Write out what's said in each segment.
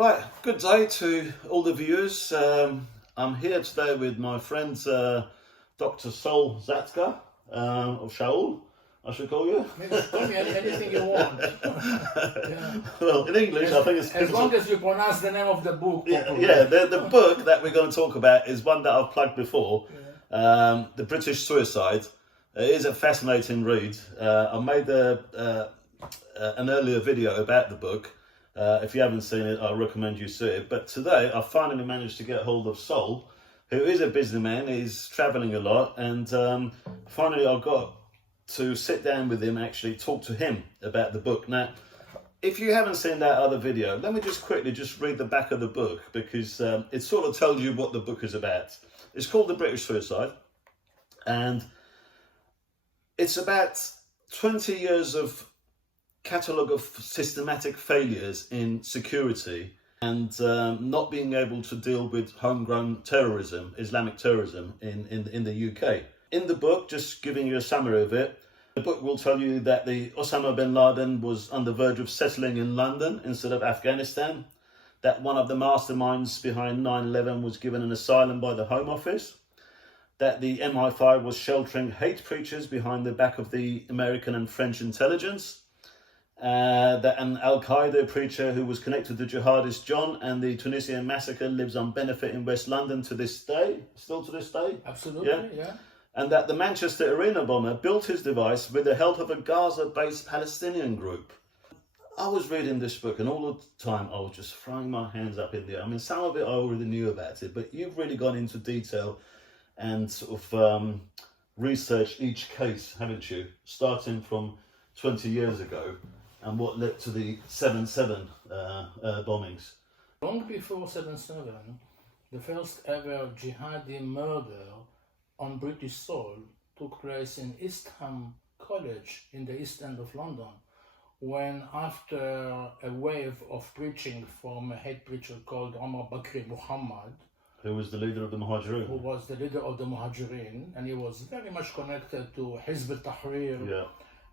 Right, good day to all the viewers. I'm here today with my friend Dr. Saul Zadka, or Shaul, I should call you. Call me anything you want. Yeah. Well, in English, I think it's... As long as you pronounce the name of the book properly. Yeah, the book that we're going to talk about is one that I've plugged before, The British Suicide. It is a fascinating read. I made an earlier video about the book. If you haven't seen it, I recommend you see it. But today, I finally managed to get hold of Saul, who is a businessman. He's travelling a lot, and finally I got to sit down with him, actually talk to him about the book. Now, if you haven't seen that other video, let me just quickly read the back of the book, because it sort of tells you what the book is about. It's called The British Suicide, and it's about 20 years of catalogue of systematic failures in security and not being able to deal with homegrown terrorism, Islamic terrorism in the UK. In the book, just giving you a summary of it, the book will tell you that the Osama bin Laden was on the verge of settling in London instead of Afghanistan, that one of the masterminds behind 9/11 was given an asylum by the Home Office, that the MI5 was sheltering hate preachers behind the back of the American and French intelligence, that an Al-Qaeda preacher who was connected to jihadist John and the Tunisian massacre lives on benefit in West London to this day, still to this day. Absolutely, yeah. And that the Manchester Arena bomber built his device with the help of a Gaza-based Palestinian group. I was reading this book, and all the time I was just throwing my hands up in the air. I mean, some of it I already knew about it, but you've really gone into detail and sort of researched each case, haven't you? Starting from 20 years ago and what led to the 7/7 bombings. Long before 7/7, the first ever jihadi murder on British soil took place in East Ham College in the East End of London, when after a wave of preaching from a hate preacher called Omar Bakri Muhammad, who was the leader of the Muhajireen. Who was the leader of the Muhajireen, and he was very much connected to Hizb al-Tahrir. Yeah.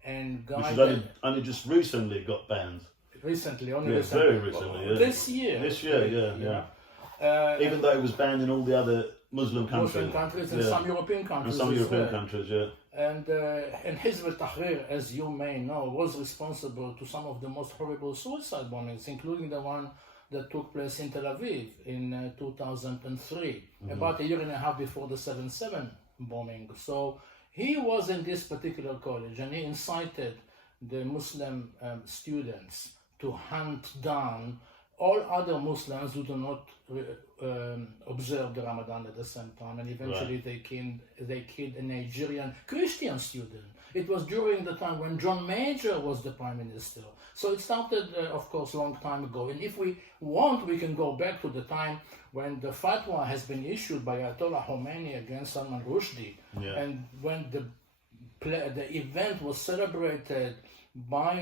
And which only just recently got banned. Recently, only yeah, recently. Very recently, yeah. This year. This year, yeah. Even though it was banned in all the other Muslim countries. And some European countries. And some European countries, yeah. And Hizb al-Tahrir, as you may know, was responsible to some of the most horrible suicide bombings, including the one that took place in Tel Aviv in 2003, about a year and a half before the 7/7 bombing. So he was in this particular college, and he incited the Muslim students to hunt down all other Muslims who do not observe the Ramadan at the same time, and eventually they killed a Nigerian Christian student. It was during the time when John Major was the Prime Minister. So it started, of course, a long time ago. And if we want, we can go back to the time when the fatwa has been issued by Ayatollah Khomeini against Salman Rushdie, and when the event was celebrated by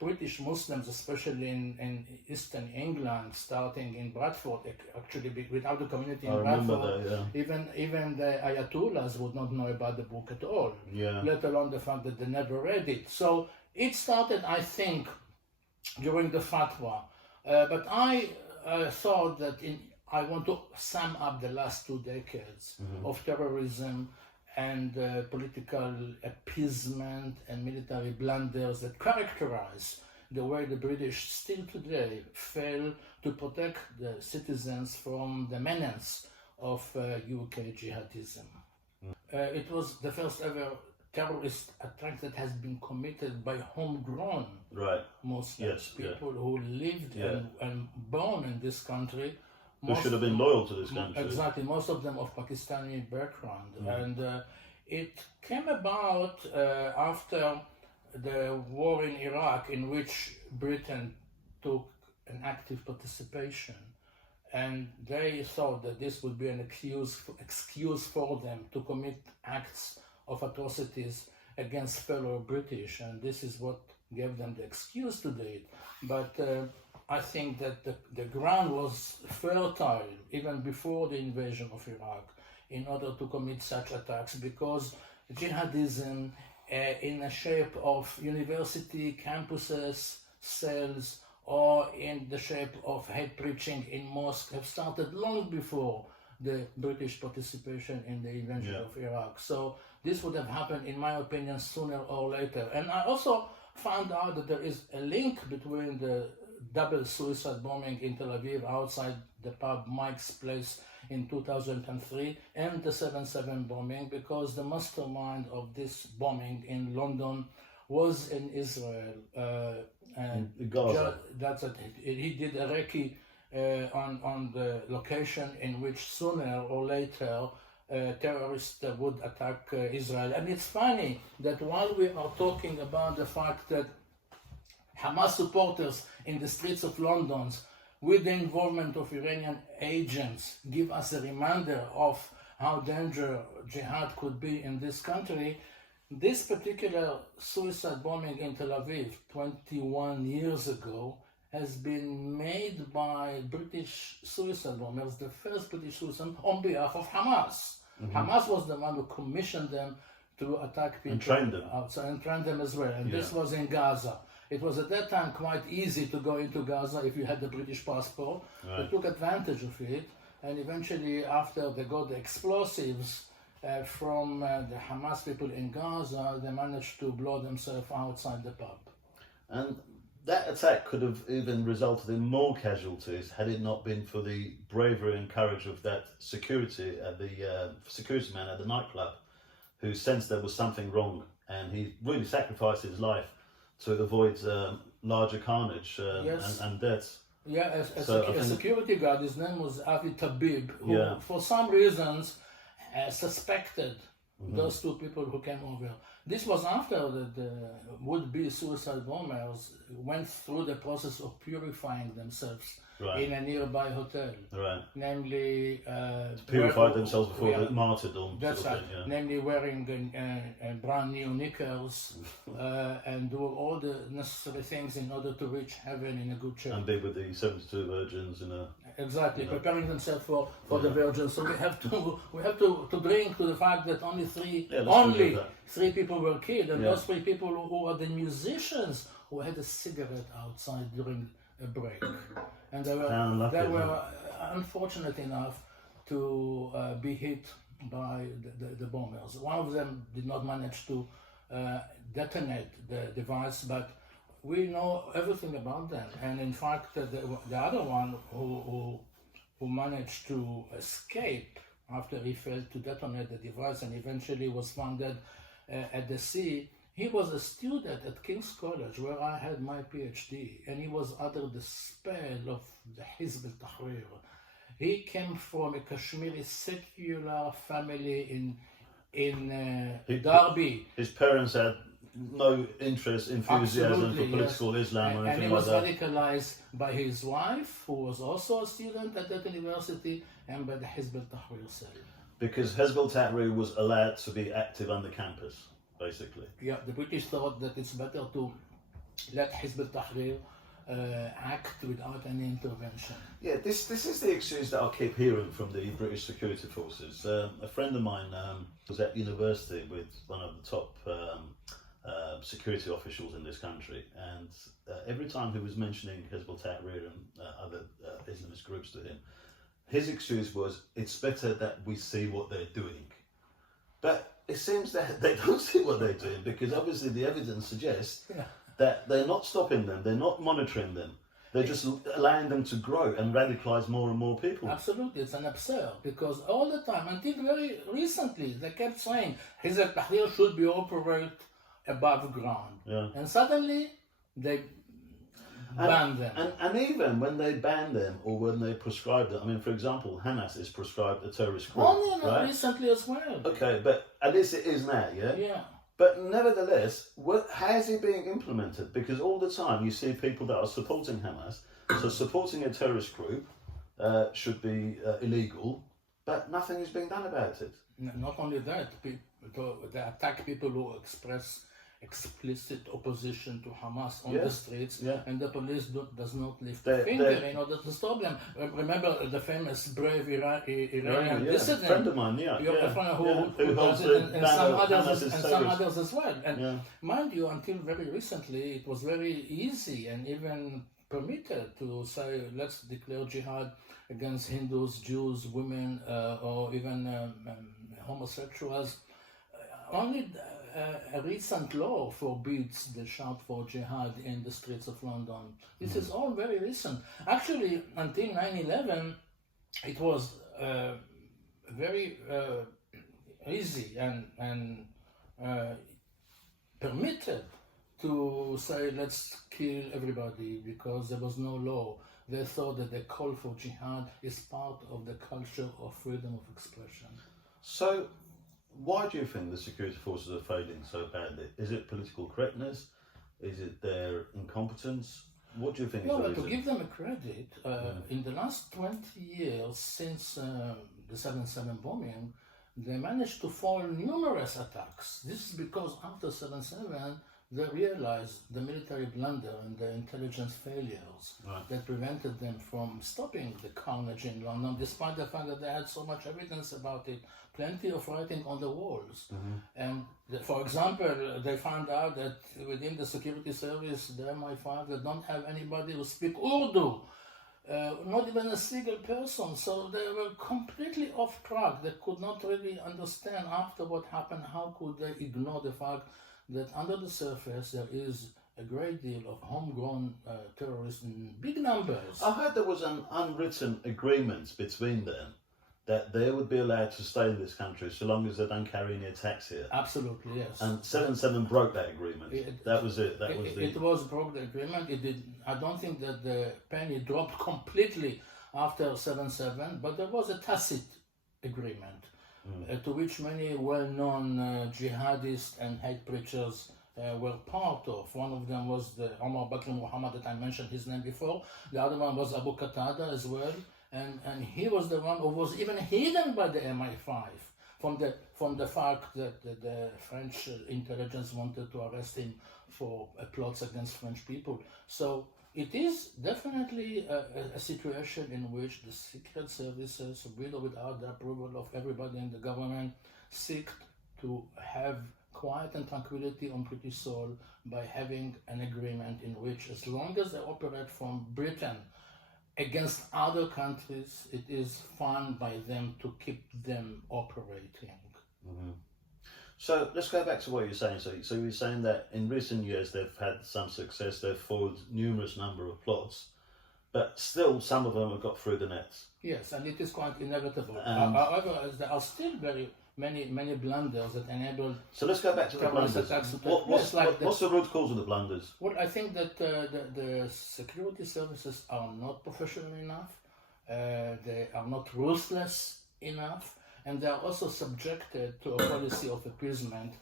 British Muslims, especially in Eastern England, starting in Bradford, actually without the community in Bradford, even the Ayatollahs would not know about the book at all, let alone the fact that they never read it. So it started, I think, during the fatwa. But I thought that I want to sum up the last 2 decades of terrorism and political appeasement and military blunders that characterize the way the British still today fail to protect the citizens from the menace of UK jihadism. It was the first ever terrorist attack that has been committed by homegrown Muslims, people who lived and born in this country. Who should have been loyal to this country. Exactly, most of them of Pakistani background. And it came about after the war in Iraq, in which Britain took an active participation. And they thought that this would be an excuse for them to commit acts of atrocities against fellow British. And this is what gave them the excuse to date. But I think that the ground was fertile even before the invasion of Iraq in order to commit such attacks, because jihadism in the shape of university campuses, cells, or in the shape of hate preaching in mosques have started long before the British participation in the invasion of Iraq. So this would have happened, in my opinion, sooner or later. And I also found out that there is a link between the double suicide bombing in Tel Aviv outside the pub Mike's Place in 2003 and the 7/7 bombing, because the mastermind of this bombing in London was in Israel. And Gaza. That's it. He did a recce on the location in which sooner or later terrorists would attack Israel. And it's funny that while we are talking about the fact that Hamas supporters in the streets of London, with the involvement of Iranian agents, give us a reminder of how dangerous jihad could be in this country. This particular suicide bombing in Tel Aviv 21 years ago has been made by British suicide bombers, the first British suicide on behalf of Hamas. Hamas was the one who commissioned them to attack people And trained them. outside, and trained them as well. And this was in Gaza. It was at that time quite easy to go into Gaza if you had the British passport. They took advantage of it, and eventually, after they got the explosives from the Hamas people in Gaza, they managed to blow themselves outside the pub. And that attack could have even resulted in more casualties had it not been for the bravery and courage of that security man at the nightclub, who sensed there was something wrong, and he really sacrificed his life to avoid larger carnage and deaths. Yeah, a security guard, his name was Avi Tabib, who for some reasons suspected those two people who came over. This was after the would-be suicide bombers went through the process of purifying themselves in a nearby hotel. Namely, purified themselves before the martyrdom. That's right. Namely, wearing brand new knickers and do all the necessary things in order to reach heaven in a good shape. And be with the 72 virgins in a. Exactly, preparing themselves for the virgins. So we have to drink to the fact that only three people were killed, and those three people who are the musicians who had a cigarette outside during a break, and they were unfortunate enough to be hit by the bombers. One of them did not manage to detonate the device, but we know everything about them. And in fact, the other one who managed to escape after he failed to detonate the device and eventually was found dead at the sea, he was a student at King's College, where I had my PhD, and he was under the spell of the Hizb al-Tahrir. He came from a Kashmiri secular family in Derby. His parents had no interest, enthusiasm for political Islam or anything like that. And he was radicalized by his wife, who was also a student at that university, and by the Hizb al-Tahrir cell. Because Hizb al-Tahrir was allowed to be active on the campus, basically. Yeah, the British thought that it's better to let Hizb al-Tahrir act without any intervention. Yeah, this is the excuse that I keep hearing from the British security forces. A friend of mine was at university with one of the top security officials in this country, and every time he was mentioning Hizb al-Tahrir and other Islamist groups to him, his excuse was, it's better that we see what they're doing. But it seems that they don't see what they're doing, because obviously the evidence suggests that they're not stopping them, they're not monitoring them, they're just allowing them to grow and radicalize more and more people. Absolutely, it's an absurd, because all the time, until very recently, they kept saying Hizb al-Tahrir should be operated above ground. And suddenly they ban them. And even when they ban them or when they prescribe them, I mean, for example, Hamas is prescribed a terrorist group. Only recently as well. Okay, but at least it is now, Yeah. But nevertheless, how is it being implemented? Because all the time you see people that are supporting Hamas. So supporting a terrorist group should be illegal, but nothing is being done about it. Not only that, they attack people who express explicit opposition to Hamas on the streets, and the police does not lift a finger in order to stop them. Remember the famous brave Iranian dissident, a friend of mine, who does it, and some others as well. And mind you, until very recently, it was very easy and even permitted to say, let's declare jihad against Hindus, Jews, women, or even homosexuals. Only a recent law forbids the shout for jihad in the streets of London. This is all very recent. Actually, until 9/11, it was very easy and permitted to say, let's kill everybody, because there was no law. They thought that the call for jihad is part of the culture of freedom of expression. So, why do you think the security forces are failing so badly? Is it political correctness? Is it their incompetence? What do you think is the But reason? to give them a credit, in the last 20 years since the 7/7 bombing, they managed to foil numerous attacks. This is because after 7/7, they realized the military blunder and the intelligence failures that prevented them from stopping the carnage in London, despite the fact that they had so much evidence about it, plenty of writing on the walls. And for example, they found out that within the security service, the MI5, they don't have anybody who speak Urdu. Not even a single person, so they were completely off track. They could not really understand after what happened, how could they ignore the fact that under the surface there is a great deal of homegrown terrorists in big numbers. I heard there was an unwritten agreement between them that they would be allowed to stay in this country so long as they don't carry any attacks here. Absolutely, yes. And 7/7 broke that agreement. That was it. It was broke the agreement. It did. I don't think that the penny dropped completely after 7/7, but there was a tacit agreement to which many well-known jihadists and hate preachers were part of. One of them was the Omar Bakr Muhammad that I mentioned his name before. The other one was Abu Qatada as well. And he was the one who was even hidden by the MI5 from the fact that the French intelligence wanted to arrest him for plots against French people. So it is definitely a situation in which the secret services, with or without the approval of everybody in the government, seek to have quiet and tranquility on British soil by having an agreement in which, as long as they operate from Britain against other countries, it is fine by them to keep them operating. So let's go back to what you're saying. So you're saying that in recent years they've had some success, they've foiled numerous number of plots, but still some of them have got through the nets. Yes, and it is quite inevitable. However, there are still very many blunders that enable. So let's go back to the blunders. What's the root cause of the blunders? Well, I think that the security services are not professional enough. They are not ruthless enough. And they are also subjected to a policy of appeasement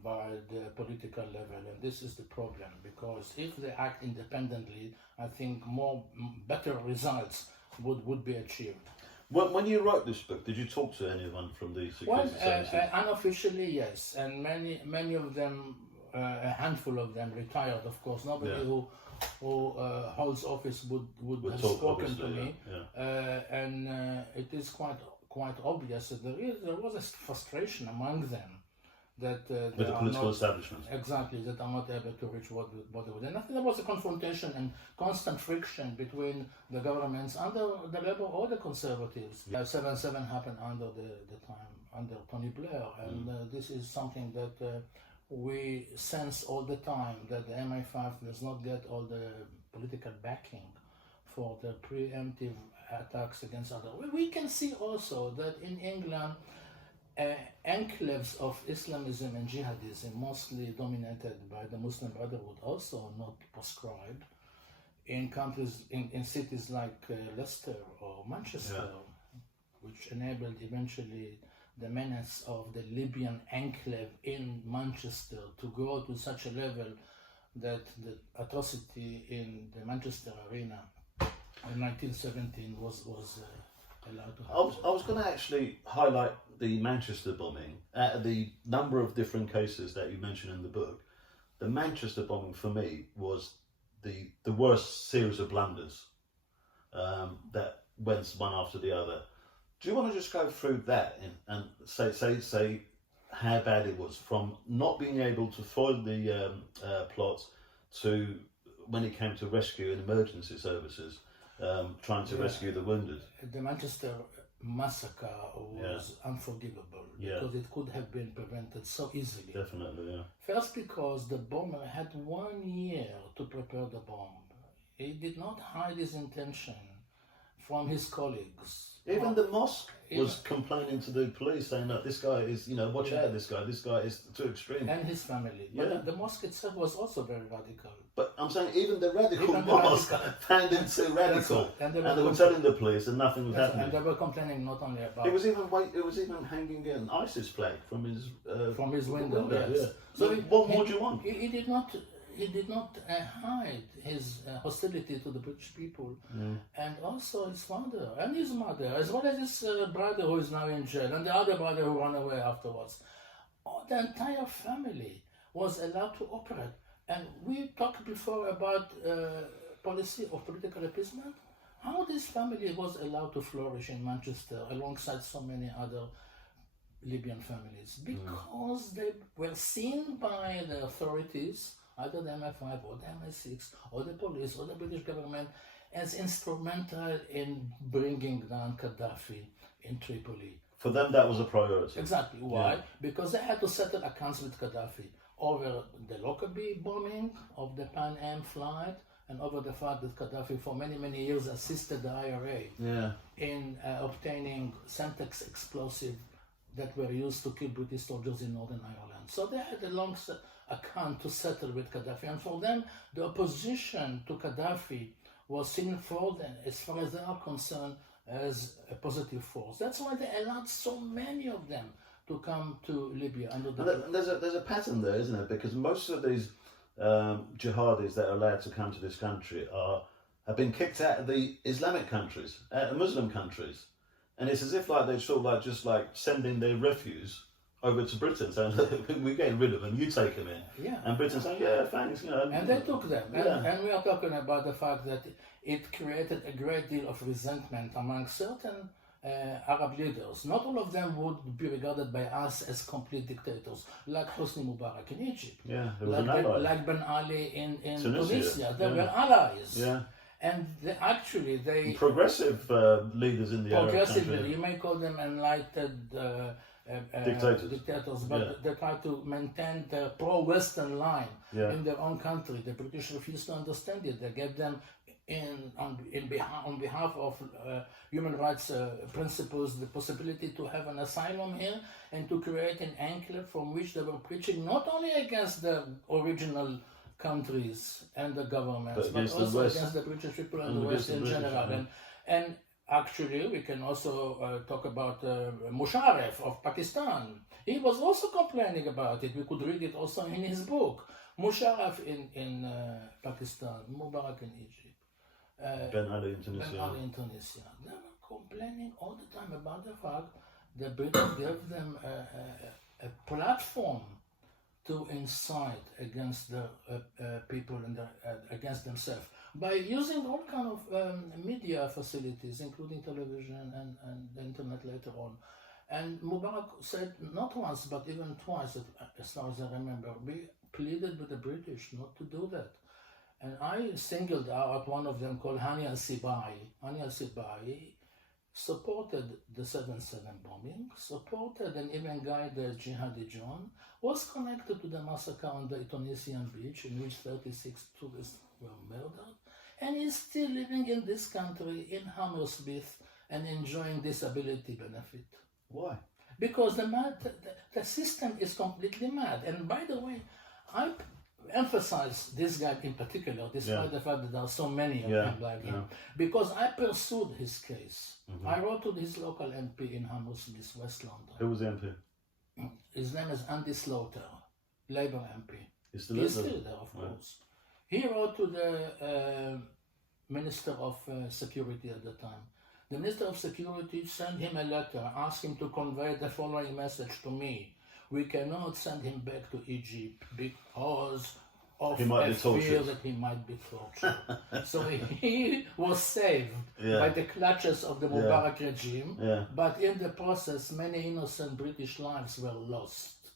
by the political level, and this is the problem, because if they act independently, I think better results would be achieved. When you wrote this book, did you talk to anyone from the security services? Unofficially, yes, and many of them, a handful of them, retired. Of course, nobody who holds office would have spoken to me, and it is quite obvious that there was a frustration among them that with the political establishment. Exactly, that are not able to reach what they would. And I think there was a confrontation and constant friction between the governments under the Labour or the Conservatives. 7/7 happened under the time under Tony Blair, and this is something that we sense all the time, that the MI5 does not get all the political backing for the preemptive attacks against others. We can see also that in England, enclaves of Islamism and jihadism, mostly dominated by the Muslim Brotherhood, also not proscribed. In countries, in cities like Leicester or Manchester, which enabled eventually the menace of the Libyan enclave in Manchester to go to such a level that the atrocity in the Manchester arena in 1917 was allowed to happen. I was going to actually highlight the Manchester bombing. Out of the number of different cases that you mentioned in the book, the Manchester bombing for me was the worst series of blunders that went one after the other. Do you want to just go through that and say how bad it was, from not being able to foil the plot to when it came to rescue and emergency services, trying to rescue the wounded. The Manchester massacre was unforgivable because it could have been prevented so easily. Definitely, yeah. First, because the bomber had 1 year to prepare the bomb. He did not hide his intention from his colleagues. Even the mosque was complaining to the police, saying that this guy is, watch out, this guy is too extreme. And his family. But the mosque itself was also very radical. But I'm saying even the radical mosque found him too radical. And they were telling the police and nothing was happening. And they were complaining not only about... It was even hanging an ISIS flag from his window. Yes. Yeah. So what more do you want? He did not hide his hostility to the British people, and also his father and his mother, as well as his brother who is now in jail, and the other brother who ran away afterwards. The entire family was allowed to operate. And we talked before about policy of political appeasement. How this family was allowed to flourish in Manchester alongside so many other Libyan families? Because they were seen by the authorities, either the MI5 or the MI6 or the police or the British government, as instrumental in bringing down Gaddafi in Tripoli. For them, that was a priority. Exactly. Why? Because they had to settle accounts with Gaddafi over the Lockerbie bombing of the Pan Am flight and over the fact that Gaddafi for many, many years assisted the IRA in obtaining Semtex explosives that were used to kill British soldiers in Northern Ireland. So they had a long account to settle with Gaddafi, and for them, the opposition to Gaddafi was seen for them, as far as they are concerned, as a positive force. That's why they allowed so many of them to come to Libya. There's a pattern there, isn't there? Because most of these jihadis that are allowed to come to this country have been kicked out of the Islamic countries, out of Muslim countries. And it's as if they're sort of just sending their refuse over to Britain, saying, we're getting rid of them, you take them in. Yeah. And Britain saying, yeah, thanks. And they took them. And we are talking about the fact that it created a great deal of resentment among certain Arab leaders. Not all of them would be regarded by us as complete dictators, like Hosni Mubarak in Egypt. Yeah, there was an ally. Like Ben Ali in Tunisia. They were allies. Yeah. And they progressive leaders in the Arab country. You may call them enlightened dictators, but they try to maintain their pro-Western line in their own country. The British refused to understand it. They gave them, on behalf of human rights principles, the possibility to have an asylum here and to create an enclave from which they were preaching not only against the original countries and the governments, but also against the British people and the West in general. And actually, we can also talk about Musharraf of Pakistan. He was also complaining about it. We could read it also in his book. Musharraf in Pakistan, Mubarak in Egypt, Ben Ali in Tunisia. They were complaining all the time about the fact that Britain gave them a platform to incite against the people and against themselves by using all kind of media facilities, including television and the internet later on. And Mubarak said not once but even twice, as far as I remember, we pleaded with the British not to do that. And I singled out one of them called Hani al-Sibai. Hani al-Sibai supported the 7/7 bombing, supported and even guided Jihadi John, was connected to the massacre on the Tunisian beach in which 36 tourists were murdered, and is still living in this country in Hammersmith and enjoying disability benefit. Why? Because the system is completely mad. And by the way, I emphasize this guy in particular, despite the fact that there are so many of them like him, because I pursued his case. I wrote to his local MP in Hammersmith, West London. Who was the MP? His name is Andy Slaughter, Labour MP. He's still there, of course. He wrote to the Minister of Security at the time. The Minister of Security sent him a letter asking to convey the following message to me. We cannot send him back to Egypt because of a fear that he might be tortured. So he was saved by the clutches of the Mubarak regime, but in the process, many innocent British lives were lost.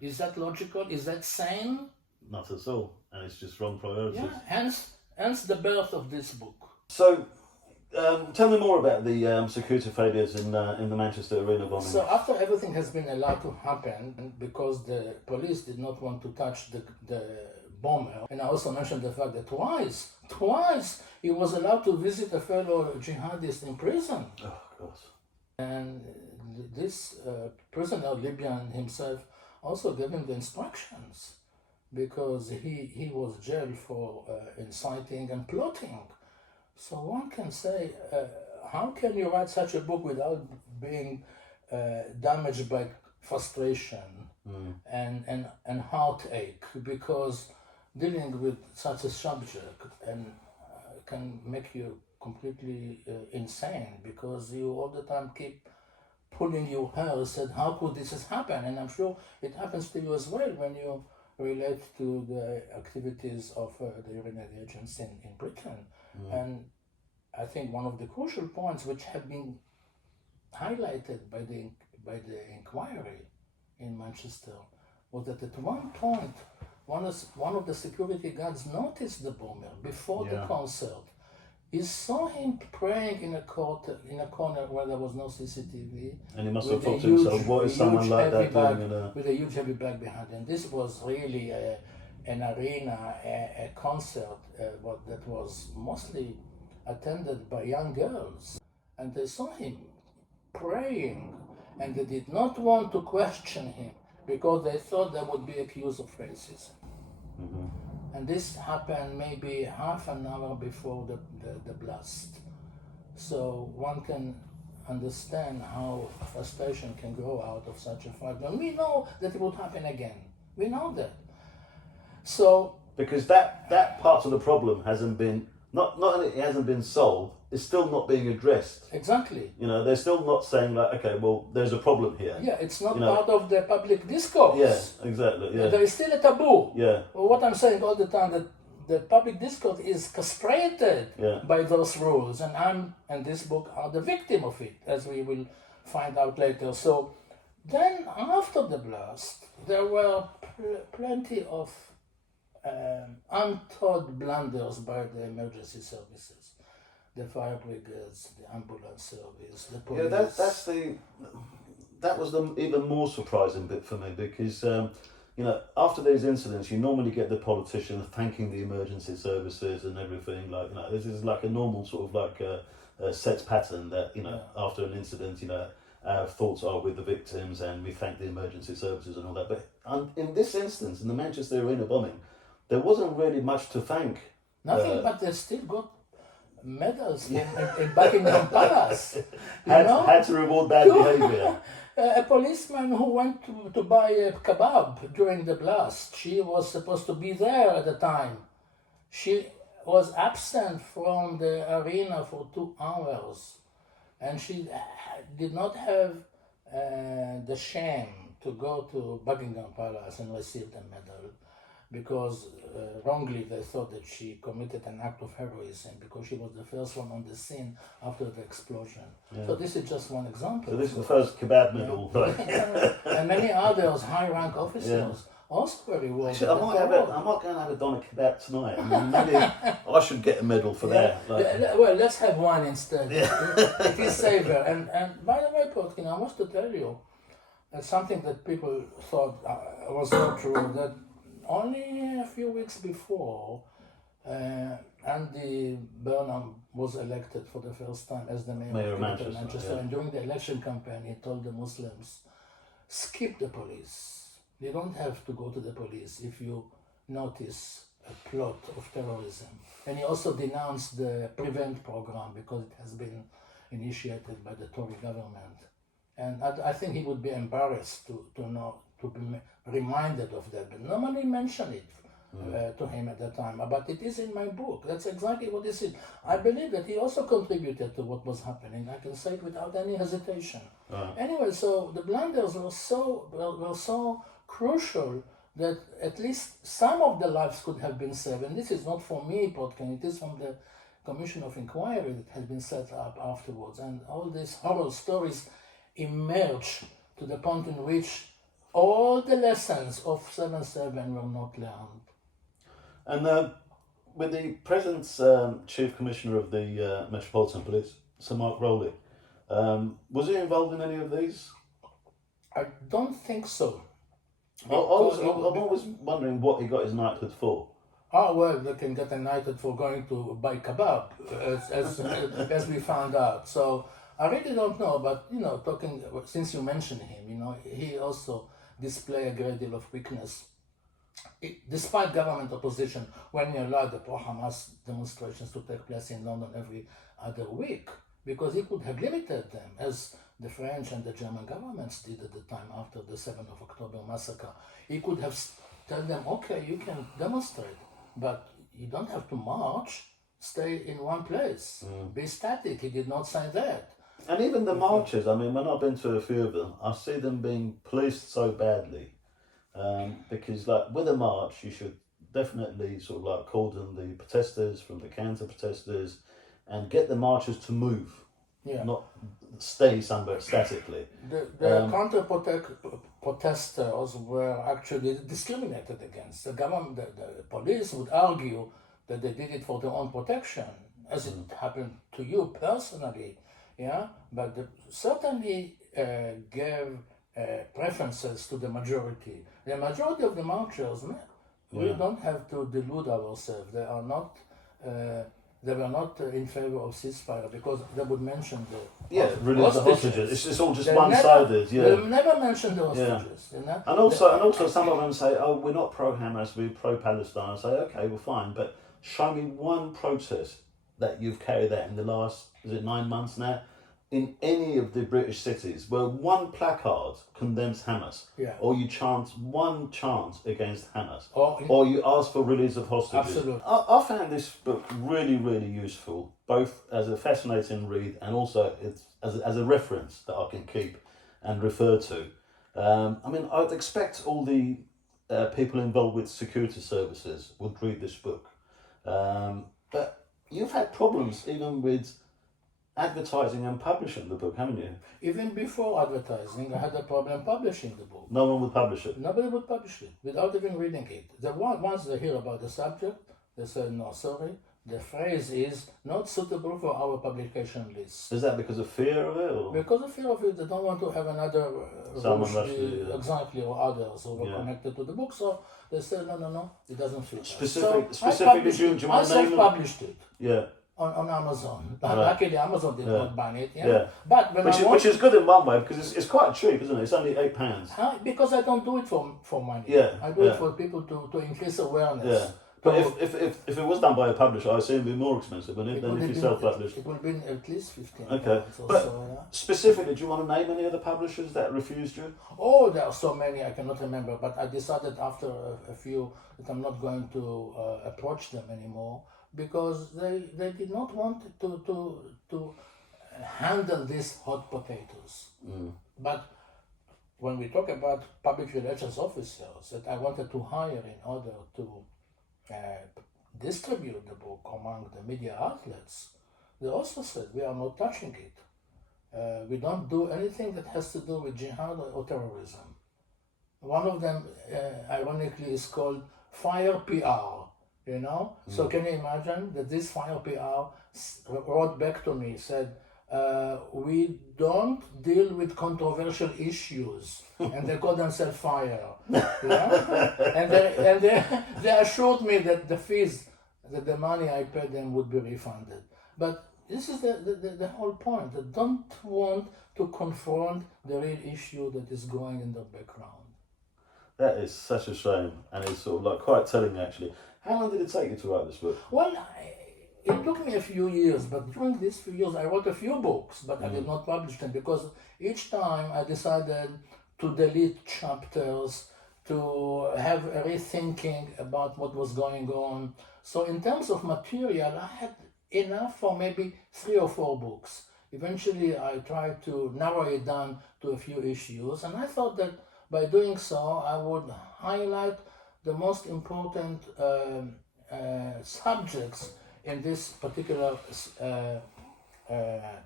Is that logical? Is that sane? not at all, and it's just wrong priorities. Yeah, hence the birth of this book. So, tell me more about the security failures in the Manchester Arena bombing. So after everything has been allowed to happen, because the police did not want to touch the bomber, and I also mentioned the fact that twice he was allowed to visit a fellow jihadist in prison. Oh, God. And this prisoner, Libyan himself, also gave him the instructions, because he was jailed for inciting and plotting. So one can say, how can you write such a book without being damaged by frustration and heartache? Because dealing with such a subject can make you completely insane, because you all the time keep pulling your hair and said, how could this happen? And I'm sure it happens to you as well when you relate to the activities of the Iranian agents in Britain. And I think one of the crucial points which have been highlighted by the inquiry in Manchester was that at one point one of the security guards noticed the bomber before the concert. He saw him praying in a corner where there was no CCTV. And he must have thought to himself, what is someone like that doing with a huge heavy bag behind him? This was really an arena, a concert that was mostly attended by young girls. And they saw him praying, and they did not want to question him because they thought they would be accused of racism. And this happened maybe half an hour before the blast. So one can understand how frustration can grow out of such a fact. And we know that it will happen again. We know that. So because that part of the problem hasn't been not only it hasn't been solved, it's still not being addressed. Exactly. You know, they're still not saying like, okay, well, there's a problem here. Yeah, it's not part of the public discourse. Yeah, exactly. Yeah. There is still a taboo. Yeah. Well, what I'm saying all the time, that the public discourse is castrated by those rules, and this book are the victim of it, as we will find out later. So then, after the blast, there were plenty of untold blunders by the emergency services, the fire brigades, the ambulance service, the police. Yeah, that was the even more surprising bit for me, because you know, after these incidents, you normally get the politicians thanking the emergency services and everything. Like, you know, this is like a normal sort of like a set pattern that, you know, after an incident, you know, our thoughts are with the victims and we thank the emergency services and all that. But in this instance, in the Manchester Arena bombing, there wasn't really much to thank. Nothing, but they still got medals in Buckingham Palace. Had to reward bad behaviour. A policeman who went to buy a kebab during the blast, she was supposed to be there at the time. She was absent from the arena for 2 hours, and she did not have the shame to go to Buckingham Palace and receive the medal, because wrongly they thought that she committed an act of heroism because she was the first one on the scene after the explosion. Yeah. So this is just one example. So this is the first kebab medal. Right? And many others, high-rank officers, also were rewarded. Actually, I might go and have a doner kebab tonight. I mean, maybe I should get a medal for that. Like, well, let's have one instead. It is safer. And by the way, Potkin, I want to tell you something that people thought was not true, that only a few weeks before, Andy Burnham was elected for the first time as the mayor of Manchester. And during the election campaign, he told the Muslims, skip the police. You don't have to go to the police if you notice a plot of terrorism. And he also denounced the PREVENT program because it has been initiated by the Tory government. And I think he would be embarrassed to be reminded of that, but nobody mentioned it to him at the time. But it is in my book. That's exactly what this is. I believe that he also contributed to what was happening. I can say it without any hesitation. Anyway, so the blunders were so crucial that at least some of the lives could have been saved. And this is not from me, Potkin. It is from the Commission of Inquiry that has been set up afterwards. And all these horror stories emerge to the point in which all the lessons of 7/7 were not learned. And with the present Chief Commissioner of the Metropolitan Police, Sir Mark Rowley, was he involved in any of these? I don't think so. I'm always wondering what he got his knighthood for. Oh, well, they can get knighted for going to buy kebab, as we found out. So I really don't know, but, since you mentioned him, he also displayed a great deal of weakness. Despite government opposition, when he allowed the pro-Hamas demonstrations to take place in London every other week, because he could have limited them, as the French and the German governments did at the time after the 7th of October massacre. He could have told them, okay, you can demonstrate, but you don't have to march, stay in one place, be static. He did not say that. And even the marches, I mean, when I've been to a few of them, I see them being policed so badly. Because with a march, you should definitely sort of cordon the protesters from the counter-protesters and get the marchers to move, not stay somewhere statically. The counter-protesters were actually discriminated against. The government, the police would argue that they did it for their own protection, as it happened to you personally, but certainly gave preferences to the majority. The majority of the marchers, we don't have to delude ourselves. They are not. They were not in favor of ceasefire because they would mention really the hostages. It's all just one-sided. They never mention the hostages. And also, some of them say, "Oh, we're not pro-Hamas, we're pro-Palestine." I say, "Okay, well, fine, but show me one protest that you've carried out in the last 9 months now, in any of the British cities where one placard condemns Hamas, or you chant one chant against Hamas, or you ask for release of hostages." Absolutely. I found this book really, really useful, both as a fascinating read and also as a reference that I can keep and refer to. I mean, I'd expect all the people involved with security services would read this book. But you've had problems even with advertising and publishing the book, haven't you? Even before advertising, I had a problem publishing the book. No one would publish it? Nobody would publish it without even reading it. Once they hear about the subject, they say, no, sorry, the phrase is not suitable for our publication list. Is that because of fear of it? Or? Because of fear of it, they don't want to have another exactly, or others who were connected to the book, so they say, no, it doesn't fit. Specifically, do you want to name it? I self-published it. Yeah. On Amazon. Luckily, Amazon did not ban it. But which is good in one way because it's quite cheap, isn't it? It's only £8. Because I don't do it for money. I do it for people to increase awareness. But if it was done by a publisher, I assume it'd be more expensive, wouldn't it, than if you self-published? It would have been at least 15. Okay. But specifically, do you want to name any of the publishers that refused you? Oh, there are so many I cannot remember. But I decided after a few that I'm not going to approach them anymore, because they did not want to handle these hot potatoes. But when we talk about public relations officers that I wanted to hire in order to distribute the book among the media outlets, they also said, we are not touching it. We don't do anything that has to do with jihad or terrorism. One of them, ironically, is called Fire PR. So can you imagine that this Fire PR wrote back to me, said, we don't deal with controversial issues, and they call themselves Fire. And they assured me that the fees, that the money I paid them would be refunded. But this is the whole point. They don't want to confront the real issue that is going in the background. That is such a shame, and it's sort of quite telling actually. How long did it take you to write this book? Well, it took me a few years, but during these few years I wrote a few books, but I did not publish them because each time I decided to delete chapters, to have a rethinking about what was going on. So in terms of material, I had enough for maybe 3 or 4 books. Eventually I tried to narrow it down to a few issues, and I thought that by doing so I would highlight the most important subjects in this particular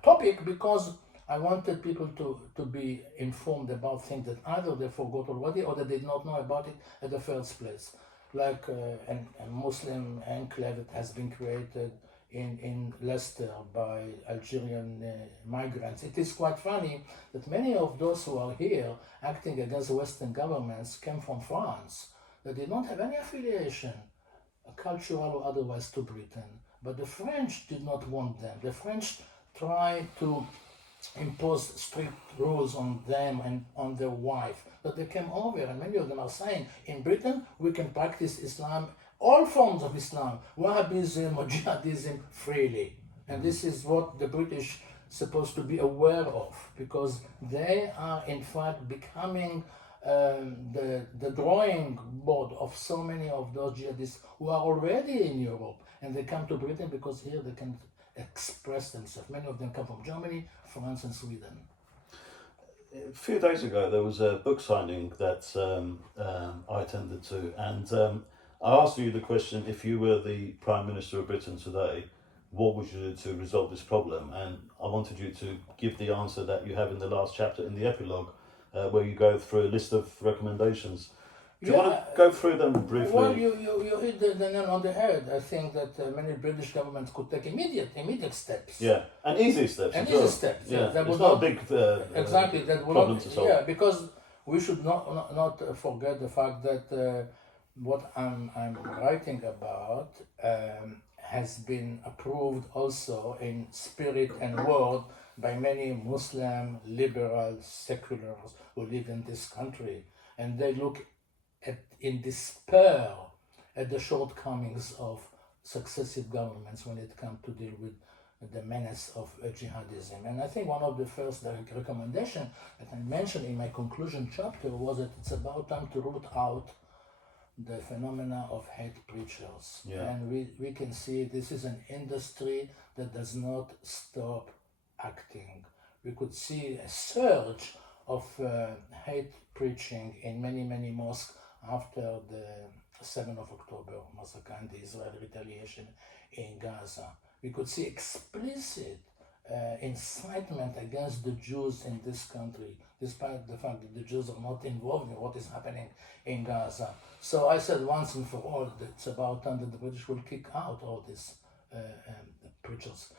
topic, because I wanted people to be informed about things that either they forgot already or they did not know about it at the first place. like a Muslim enclave that has been created in Leicester by Algerian migrants. It is quite funny that many of those who are here acting against Western governments came from France, that they don't have any affiliation, cultural or otherwise, to Britain. But the French did not want them. The French tried to impose strict rules on them and on their wife. But they came over, and many of them are saying, in Britain, we can practice Islam, all forms of Islam, Wahhabism or Jihadism, freely. And this is what the British supposed to be aware of, because they are in fact becoming the drawing board of so many of those jihadists who are already in Europe, and they come to Britain because here they can express themselves. Many of them come from Germany, France and Sweden. A few days ago there was a book signing that I attended to, and I asked you the question, if you were the Prime Minister of Britain today, what would you do to resolve this problem? And I wanted you to give the answer that you have in the last chapter in the epilogue, where you go through a list of recommendations. Do you want to go through them briefly? Well, you hit the nail on the head. I think that many British governments could take immediate steps. Yeah, and easy steps. And as easy well. steps. Yeah, that it's not a big exactly that would problem not, to solve. Yeah, because we should not forget the fact that what I'm writing about has been approved also in spirit and word by many Muslim, liberal, seculars who live in this country, and they look in despair at the shortcomings of successive governments when it comes to deal with the menace of jihadism. And I think one of the first recommendations that I mentioned in my conclusion chapter was that it's about time to root out the phenomena of hate preachers. Yeah. And we can see this is an industry that does not stop acting. We could see a surge of hate preaching in many mosques after the 7th of October massacre and the Israeli retaliation in Gaza. We could see explicit incitement against the Jews in this country, despite the fact that the Jews are not involved in what is happening in Gaza. So I said once and for all that it's about time that the British will kick out all these preachers.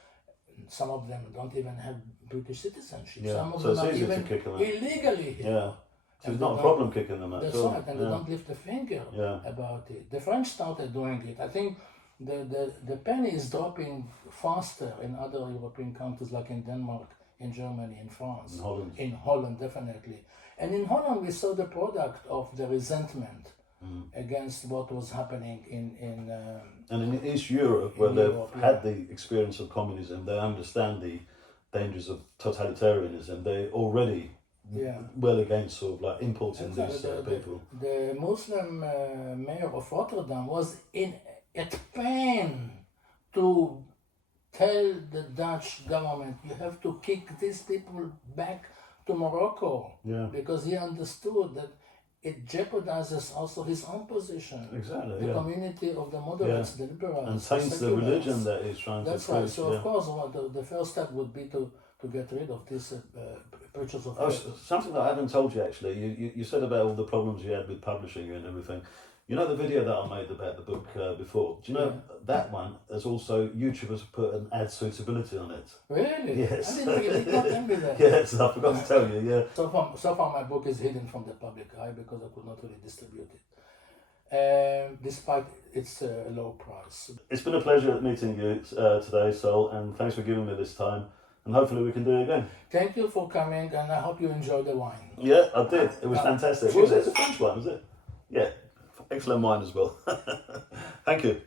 Some of them don't even have British citizenship. Yeah. Some of So them it's are easy even to kick them out. illegally here. Yeah. So it's And not a problem kicking them out. That's at all. right, and they don't lift a finger about it. The French started doing it. I think the penny is dropping faster in other European countries like in Denmark, in Germany, in France. In Holland. In Holland, definitely. And in Holland, we saw the product of the resentment against what was happening and in East Europe, where they've had the experience of communism, they understand the dangers of totalitarianism. They're already well against sort of like importing these people. The Muslim mayor of Rotterdam was at pain to tell the Dutch government, you have to kick these people back to Morocco, because he understood that it jeopardizes also his own position. Exactly. The community of the moderates, the liberals, and taints the religion that he's trying to preach. That's right. So of course, the first step would be to get rid of these preachers of hate. Something that I haven't told you actually. You said about all the problems you had with publishing and everything. You know the video that I made about the book before? Do you know that one has also, YouTubers put an ad suitability on it? Really? Yes. I did not tell me that. Yes, I forgot to tell you, yeah. So far my book is hidden from the public eye because I could not really distribute it, despite its low price. It's been a pleasure meeting you today, Saul, and thanks for giving me this time. And hopefully we can do it again. Thank you for coming, and I hope you enjoyed the wine. Yeah, I did. It was fantastic. What was it? It's a French wine, was it? Yeah. Excellent wine as well. Thank you.